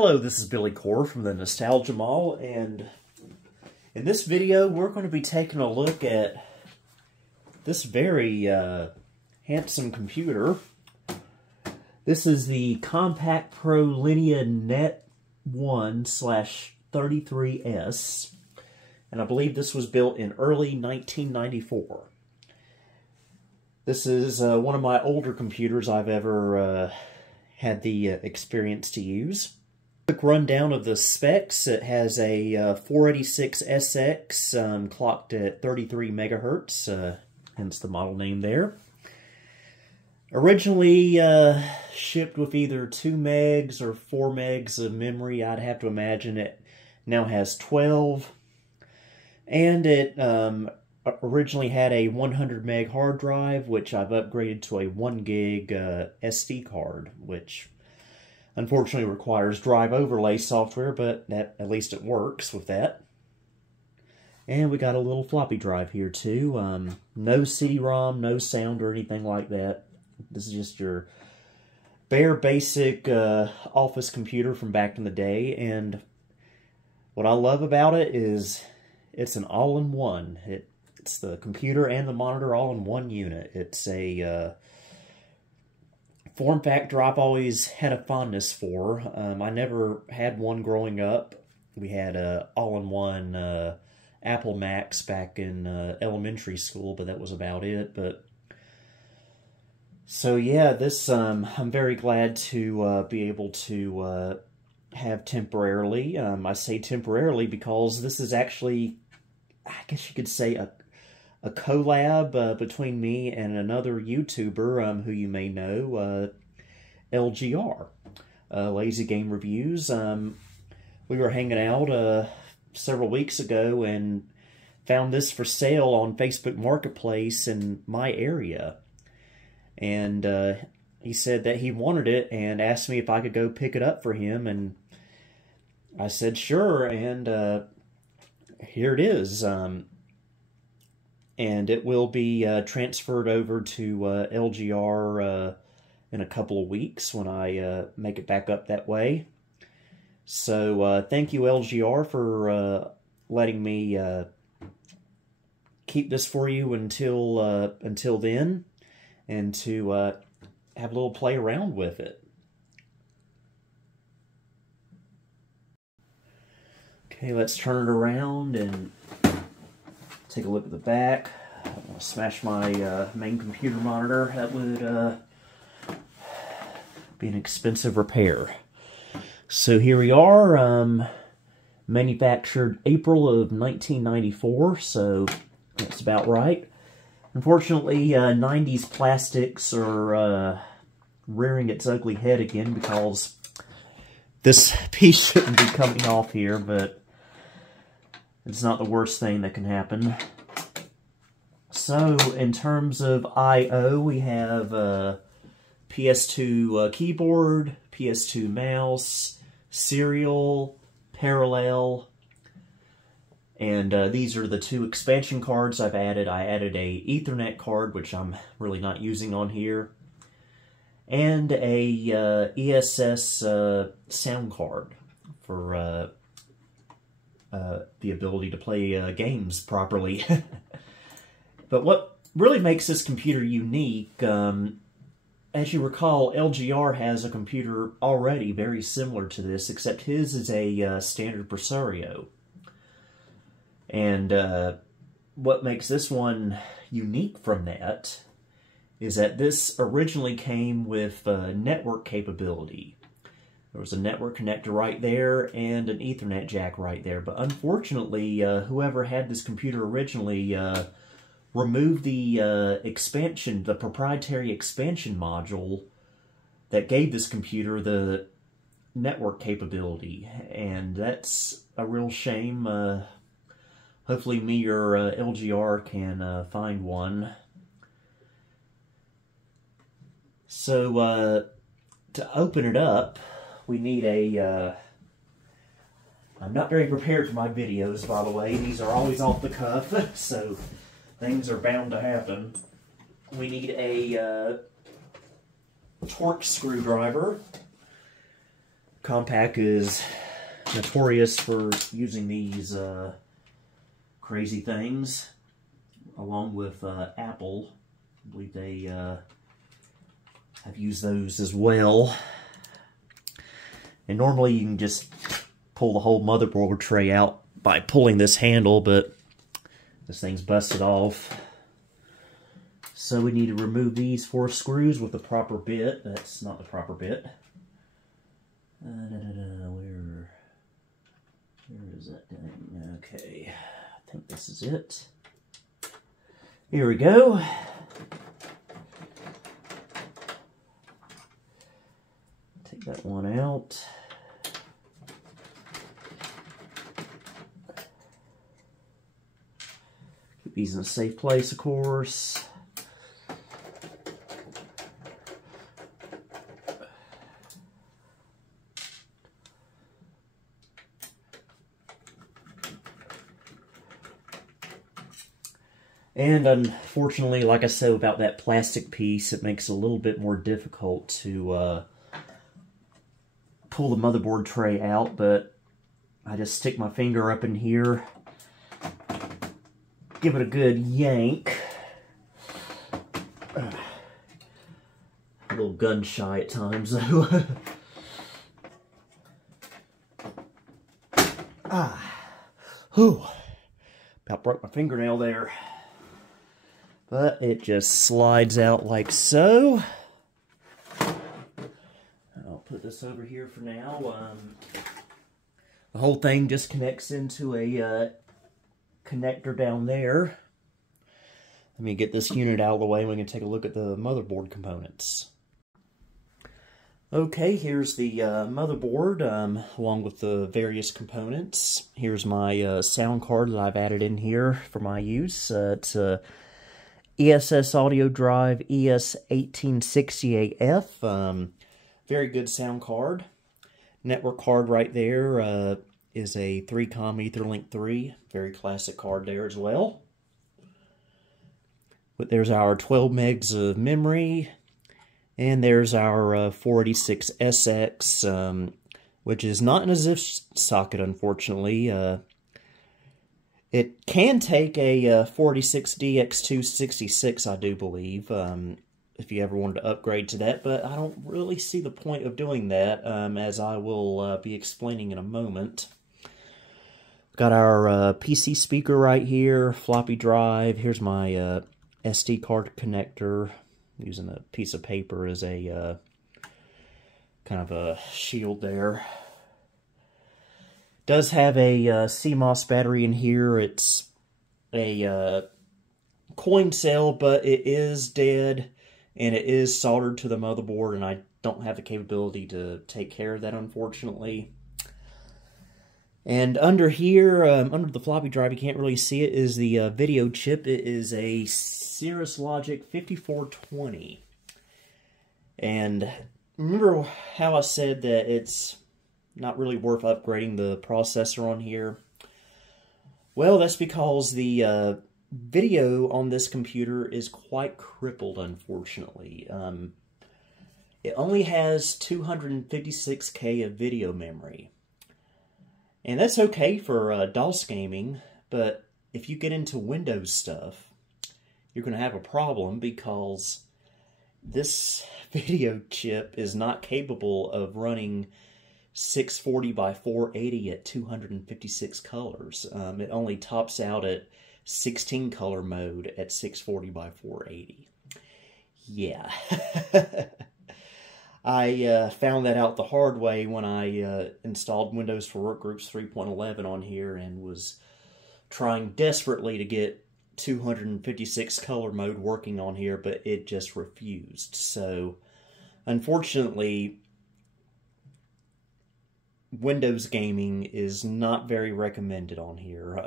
Hello, this is Billy Core from the Nostalgia Mall, and in this video we're going to be taking a look at this very handsome computer. This is the Compaq Prolinea NET1/33S, and I believe this was built in early 1994. This is one of my older computers I've ever had the experience to use. Quick rundown of the specs. It has a 486SX clocked at 33 megahertz, hence the model name there. Originally shipped with either 2 megs or 4 megs of memory. I'd have to imagine it now has 12. And it originally had a 100 meg hard drive, which I've upgraded to a 1 gig SD card, which unfortunately requires drive overlay software, but at least it works with that. And we got a little floppy drive here too. No CD-ROM, no sound or anything like that. This is just your bare basic office computer from back in the day. And what I love about it is it's an all-in-one. It's the computer and the monitor all in one unit. It's a form factor I've always had a fondness for. I never had one growing up. We had a all-in-one Apple Macs back in elementary school, but that was about it. But so yeah, this I'm very glad to be able to have temporarily. I say temporarily because this is actually, I guess you could say, a collab between me and another YouTuber who you may know, LGR, Lazy Game Reviews. We were hanging out several weeks ago and found this for sale on Facebook Marketplace in my area. And he said that he wanted it and asked me if I could go pick it up for him. And I said sure, and here it is. And it will be transferred over to LGR in a couple of weeks when I make it back up that way. So thank you, LGR, for letting me keep this for you until then, and to have a little play around with it. Okay, let's turn it around and take a look at the back. I'll smash my main computer monitor. That would be an expensive repair. So here we are, manufactured April of 1994, so that's about right. Unfortunately, 90s plastics are rearing its ugly head again because this piece shouldn't be coming off here, but it's not the worst thing that can happen. So, in terms of I/O, we have PS2 keyboard, PS2 mouse, serial, parallel, and these are the 2 expansion cards I've added. I added a Ethernet card, which I'm really not using on here, and a ESS sound card for the ability to play games properly. But what really makes this computer unique, as you recall, LGR has a computer already very similar to this, except his is a standard Presario. And what makes this one unique from that is that this originally came with network capability. There was a network connector right there and an Ethernet jack right there. But unfortunately, whoever had this computer originally removed the expansion, the proprietary expansion module that gave this computer the network capability. And that's a real shame. Hopefully me or LGR can find one. So to open it up, we need a, I'm not very prepared for my videos, by the way. These are always off the cuff, so things are bound to happen. We need a Torx screwdriver. Compaq is notorious for using these crazy things, along with Apple. I believe they have used those as well. And normally you can just pull the whole motherboard tray out by pulling this handle, but this thing's busted off. So we need to remove these 4 screws with the proper bit. That's not the proper bit. Where is that thing? Okay, I think this is it. Here we go. Take that one out. Keep these in a safe place, of course. And unfortunately, like I said about that plastic piece, it makes it a little bit more difficult to pull the motherboard tray out, but I just stick my finger up in here, give it a good yank. A little gun shy at times, though. Whew. About broke my fingernail there. But it just slides out like so. I'll put this over here for now. The whole thing just connects into a connector down there. Let me get this unit out of the way and we can take a look at the motherboard components. Okay, here's the motherboard along with the various components. Here's my sound card that I've added in here for my use. It's a ESS audio drive ES1868F. Very good sound card. Network card right there is a 3-COM Etherlink 3. Very classic card there as well. But there's our 12 megs of memory. And there's our 486SX, which is not in a ZIF socket, unfortunately. It can take a 486DX266, I do believe, if you ever wanted to upgrade to that, but I don't really see the point of doing that, as I will be explaining in a moment. Got our PC speaker right here, floppy drive. Here's my SD card connector, using a piece of paper as a kind of a shield there. Does have a CMOS battery in here. It's a coin cell, but it is dead, and it is soldered to the motherboard, and I don't have the capability to take care of that, unfortunately. And under here, under the floppy drive, you can't really see it, is the video chip. It is a Cirrus Logic 5420. And remember how I said that it's not really worth upgrading the processor on here? Well, that's because the video on this computer is quite crippled, unfortunately. It only has 256K of video memory. And that's okay for DOS gaming, but if you get into Windows stuff, you're going to have a problem because this video chip is not capable of running 640 by 480 at 256 colors. It only tops out at 16 color mode at 640 by 480. Yeah. I found that out the hard way when I installed Windows for Workgroups 3.11 on here and was trying desperately to get 256 color mode working on here, but it just refused. So, unfortunately, Windows gaming is not very recommended on here.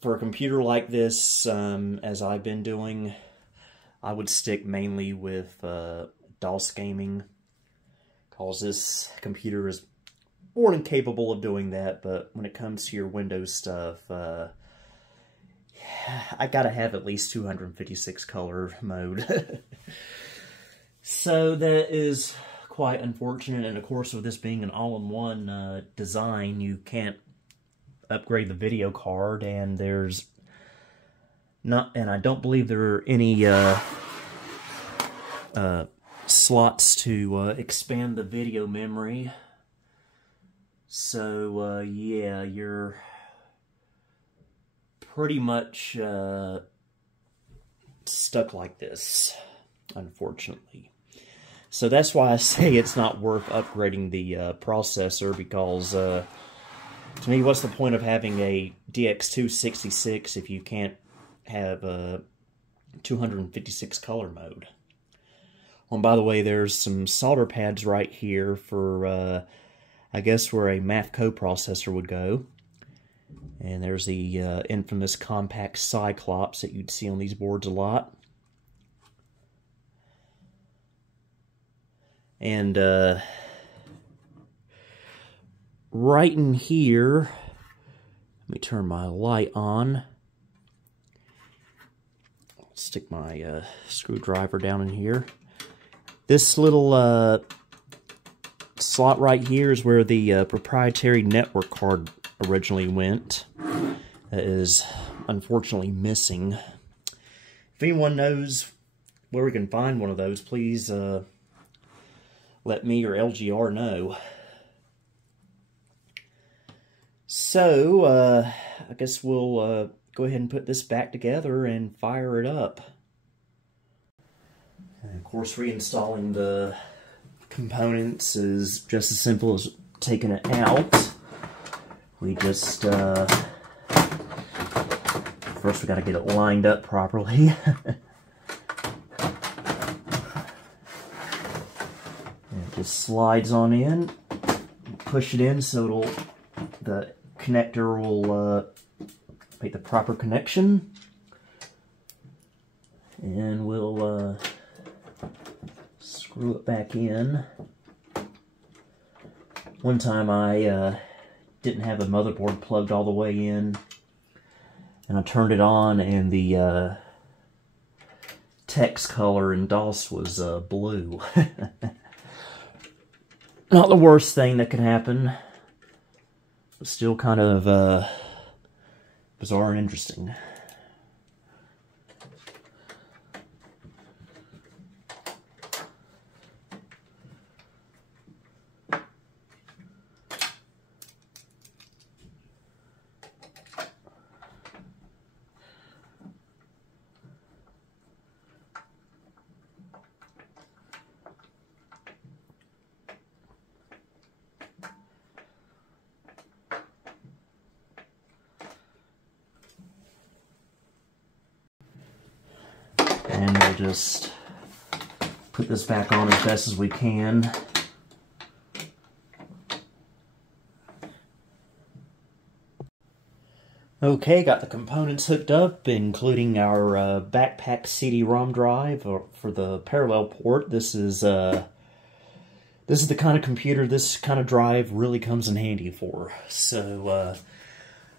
For a computer like this, as I've been doing, I would stick mainly with DOS gaming, because this computer is more than capable of doing that, but when it comes to your Windows stuff, I gotta have at least 256 color mode. So that is quite unfortunate, and of course with this being an all-in-one design, you can't upgrade the video card, and there's not, and I don't believe there are any slots to expand the video memory. So yeah, you're pretty much stuck like this, unfortunately. So that's why I say it's not worth upgrading the processor, because to me, what's the point of having a DX266 if you can't have a 256 color mode? Oh, and by the way, there's some solder pads right here for, I guess, where a math coprocessor would go. And there's the infamous Compaq Cyclops that you'd see on these boards a lot. And right in here, let me turn my light on. Stick my screwdriver down in here. This little slot right here is where the proprietary network card originally went. That is unfortunately missing. If anyone knows where we can find one of those, please let me or LGR know. So, I guess we'll go ahead and put this back together and fire it up. And of course, reinstalling the components is just as simple as taking it out. We just, first we gotta get it lined up properly. It just slides on in, push it in so the connector will make the proper connection, and we'll screw it back in. One time I didn't have the motherboard plugged all the way in, and I turned it on, and the text color in DOS was blue. Not the worst thing that could happen, but still kind of bizarre and interesting. And we'll just put this back on as best as we can. Okay, got the components hooked up, including our backpack CD-ROM drive for the parallel port. This is the kind of computer this kind of drive really comes in handy for. So,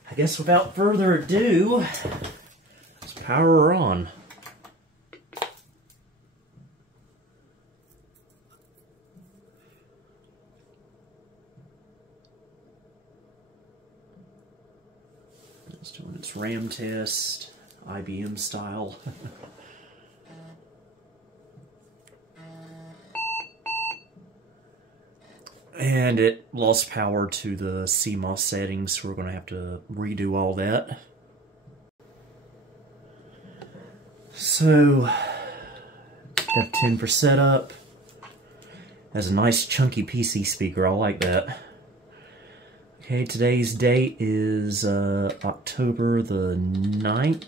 I guess without further ado, let's power her on. It's doing its RAM test, IBM style. And it lost power to the CMOS settings, so we're going to have to redo all that. So, F10 for setup. Has a nice chunky PC speaker, I like that. Okay, today's date is October the 9th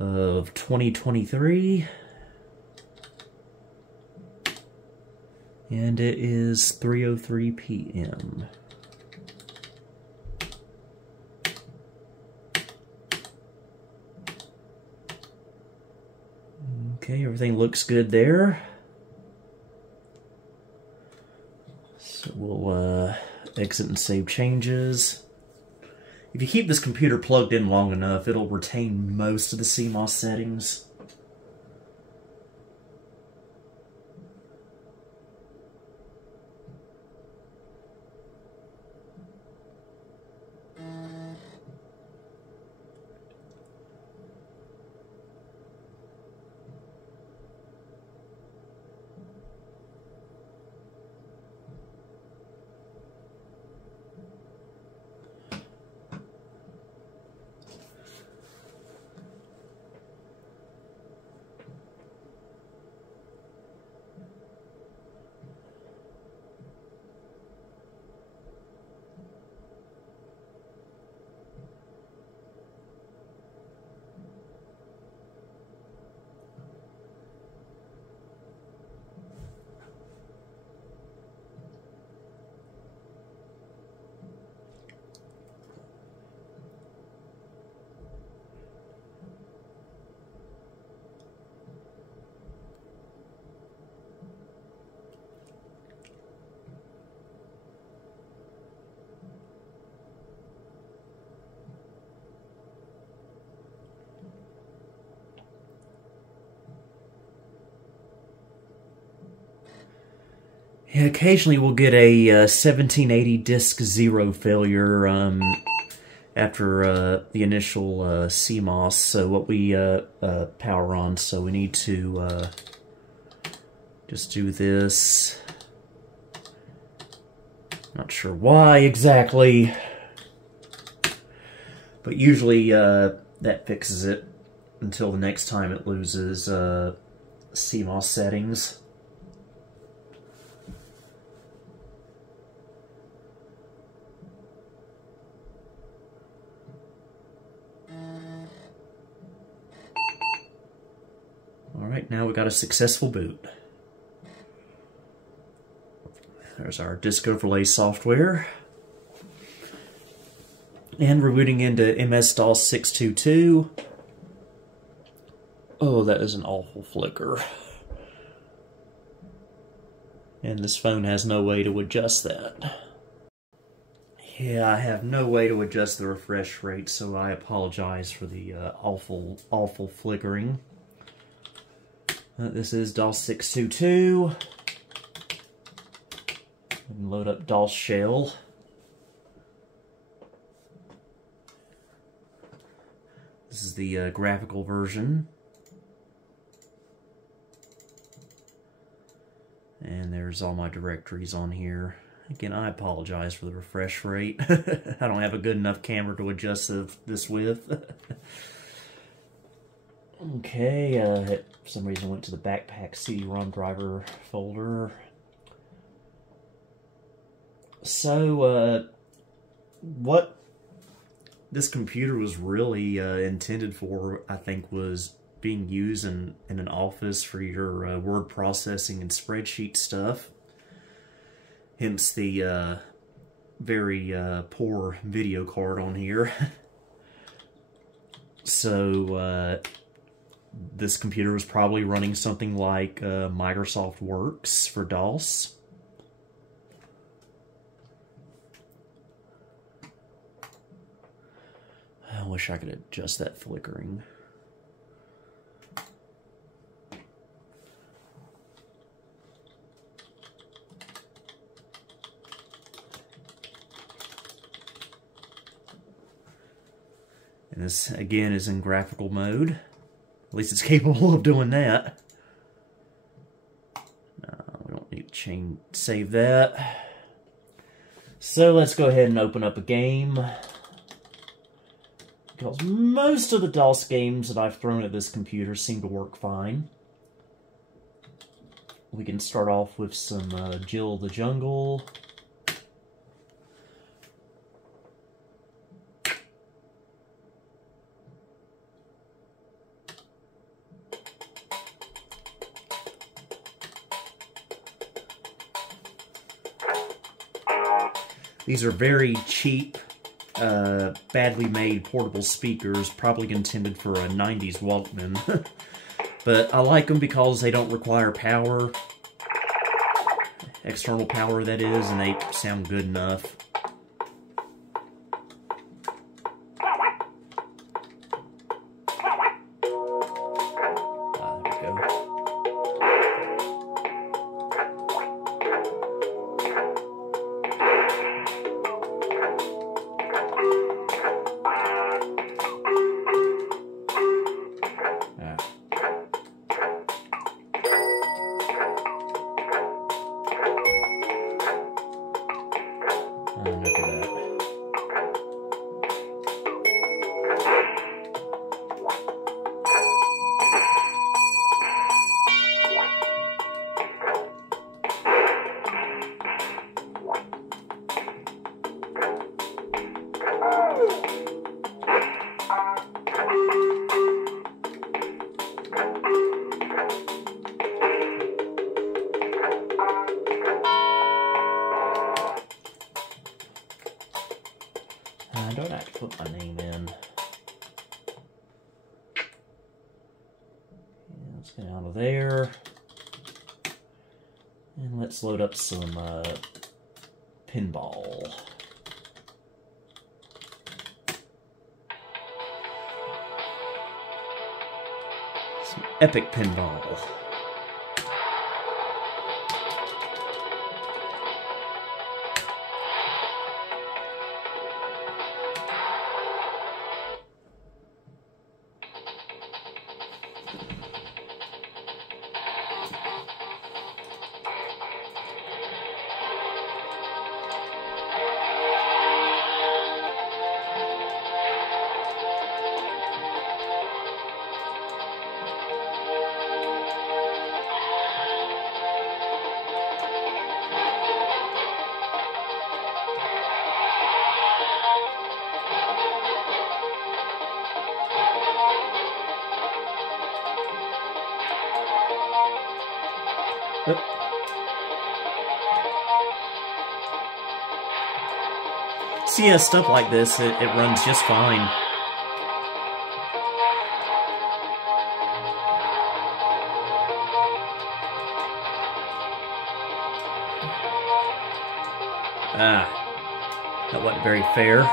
of 2023. And it is 3:03 p.m. Okay, everything looks good there. So we'll exit and save changes. If you keep this computer plugged in long enough, it'll retain most of the CMOS settings. Yeah, occasionally we'll get a 1780 disk 0 failure after the initial CMOS, so what we power on, so we need to just do this. Not sure why exactly, but usually that fixes it until the next time it loses CMOS settings. Alright, now we got a successful boot. There's our disk overlay software. And we're booting into MS-DOS 622. Oh, that is an awful flicker. And this phone has no way to adjust that. Yeah, I have no way to adjust the refresh rate, so I apologize for the awful flickering. This is DOS 622. And load up DOS shell. This is the graphical version. And there's all my directories on here. Again, I apologize for the refresh rate. I don't have a good enough camera to adjust this with. Okay, for some reason I went to the Backpack CD-ROM driver folder. So, what this computer was really intended for, I think, was being used in an office for your word processing and spreadsheet stuff. Hence the very poor video card on here. So, this computer was probably running something like Microsoft Works for DOS. I wish I could adjust that flickering. And this, again, is in graphical mode. At least it's capable of doing that. No, we don't need to save that. So let's go ahead and open up a game. Because most of the DOS games that I've thrown at this computer seem to work fine. We can start off with some Jill the Jungle. These are very cheap, badly made portable speakers, probably intended for a 90s Walkman. But I like them because they don't require power, external power that is, and they sound good enough. There we go. Enough of that. I don't have to put my name in. Yeah, let's get out of there. And let's load up some pinball. Some epic pinball. Oop. See, yeah, stuff like this, it runs just fine. Ah, that wasn't very fair.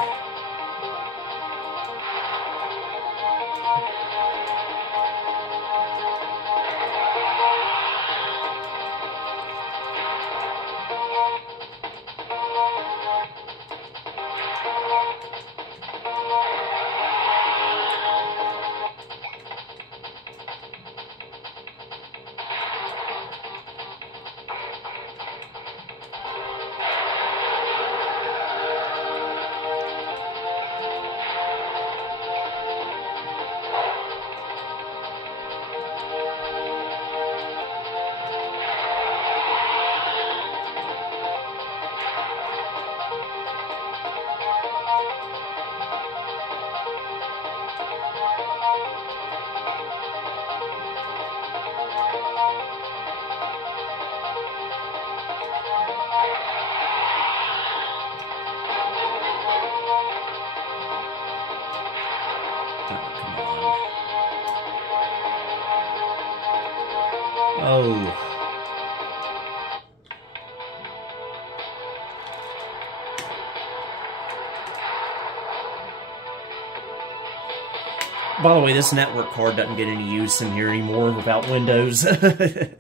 Oh. By the way, this network card doesn't get any use in here anymore without Windows. I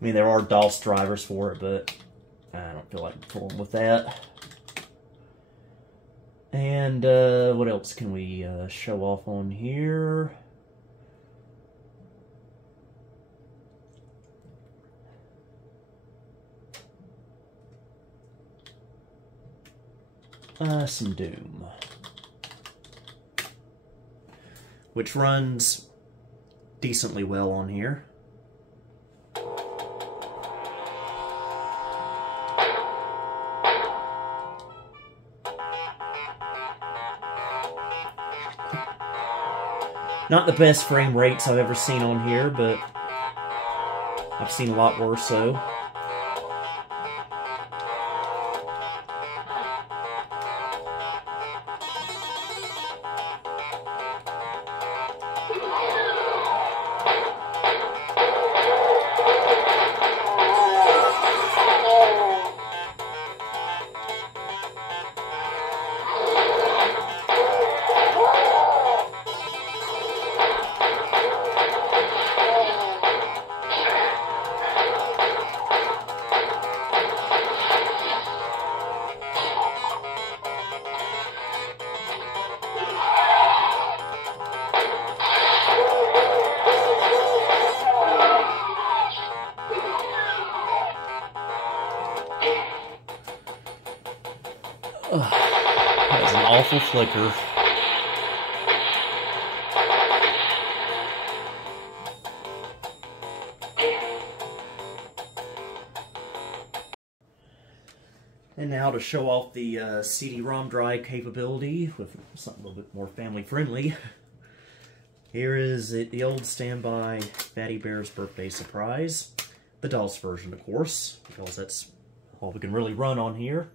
mean, there are DOS drivers for it, but I don't feel like fooling with that. And what else can we show off on here? Some Doom, which runs decently well on here. Not the best frame rates I've ever seen on here, but I've seen a lot worse so. That was an awful flicker. And now to show off the CD-ROM drive capability with something a little bit more family-friendly. Here is the old standby Fatty Bear's birthday surprise. The DOS version, of course, because that's all we can really run on here.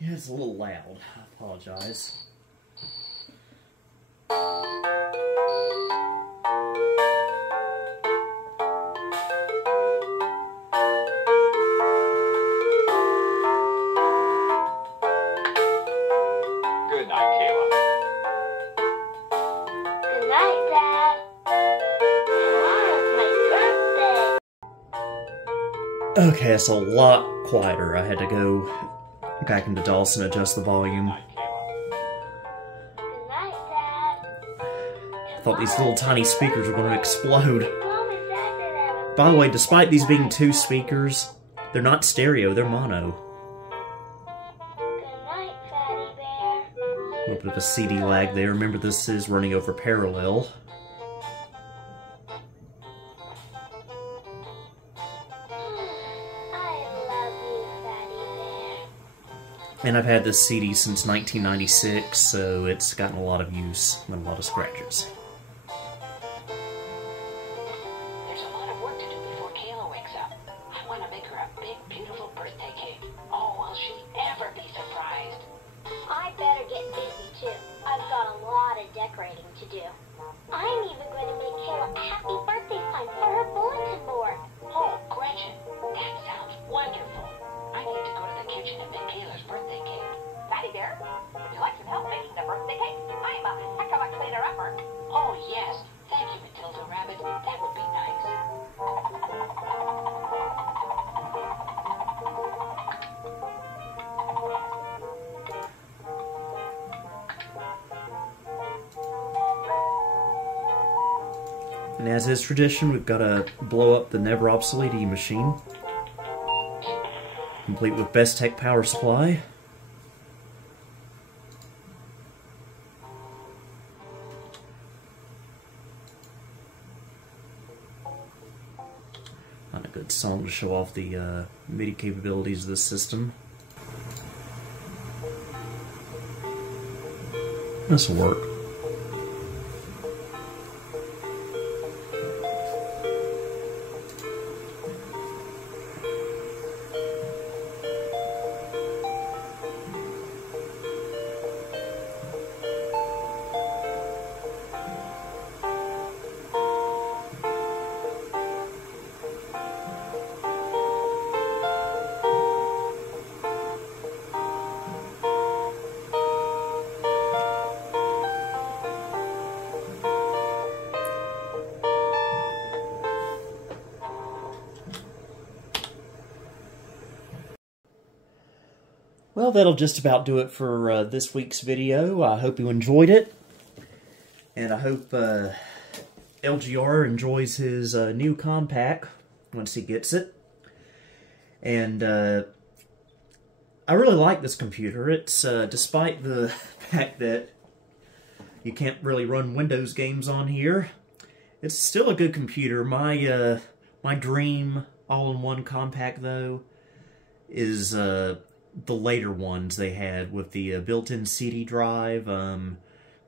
Yeah, it's a little loud. I apologize. Good night, Kayla. Good night, Dad. Tomorrow's my birthday. Okay, it's a lot quieter. I had to go back into DOS and adjust the volume. Good night, Dad. I thought these little tiny speakers were going to explode. Mom and Dad did have a By the way, despite these being two speakers, they're not stereo, they're mono. good night, Fatty Bear. little bit of a CD lag there. Remember, this is running over parallel. And I've had this CD since 1996, so it's gotten a lot of use and a lot of scratches. There's a lot of work to do before Kayla wakes up. I want to make her a big, beautiful birthday cake. Oh, will she ever be surprised? I better get busy too. I've got a lot of decorating to do. I'm even going to make Kayla a happy birthday sign for her bulletin board. Oh, Gretchen, that sounds wonderful. I need to go to the kitchen and make Kayla's birthday cake. Patty dear, would you like some help making the birthday cake? I'm a heck of a cleaner-upper. Oh, yes. Thank you, Matilda Rabbit. That would be nice. And as is tradition, we've got to blow up the never obsolete E-machine. Complete with best tech power supply. Not a good song to show off the MIDI capabilities of this system. This will work. Well, that'll just about do it for this week's video. I hope you enjoyed it. And I hope LGR enjoys his new Compaq once he gets it. And I really like this computer. It's, despite the fact that you can't really run Windows games on here, it's still a good computer. My dream all-in-one Compaq, though, is the later ones they had with the built-in CD drive from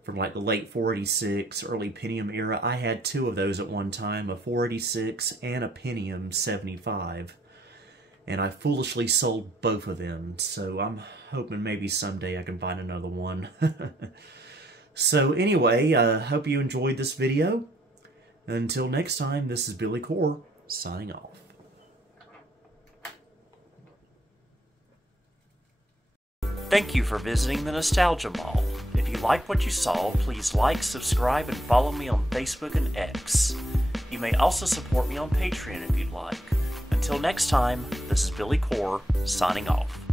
like the late 486, early Pentium era. I had two of those at one time, a 486 and a Pentium 75. And I foolishly sold both of them, so I'm hoping maybe someday I can find another one. So anyway, I hope you enjoyed this video. Until next time, this is Billy Core, signing off. Thank you for visiting the Nostalgia Mall. If you liked what you saw, please like, subscribe, and follow me on Facebook and X. You may also support me on Patreon if you'd like. Until next time, this is Billy Core, signing off.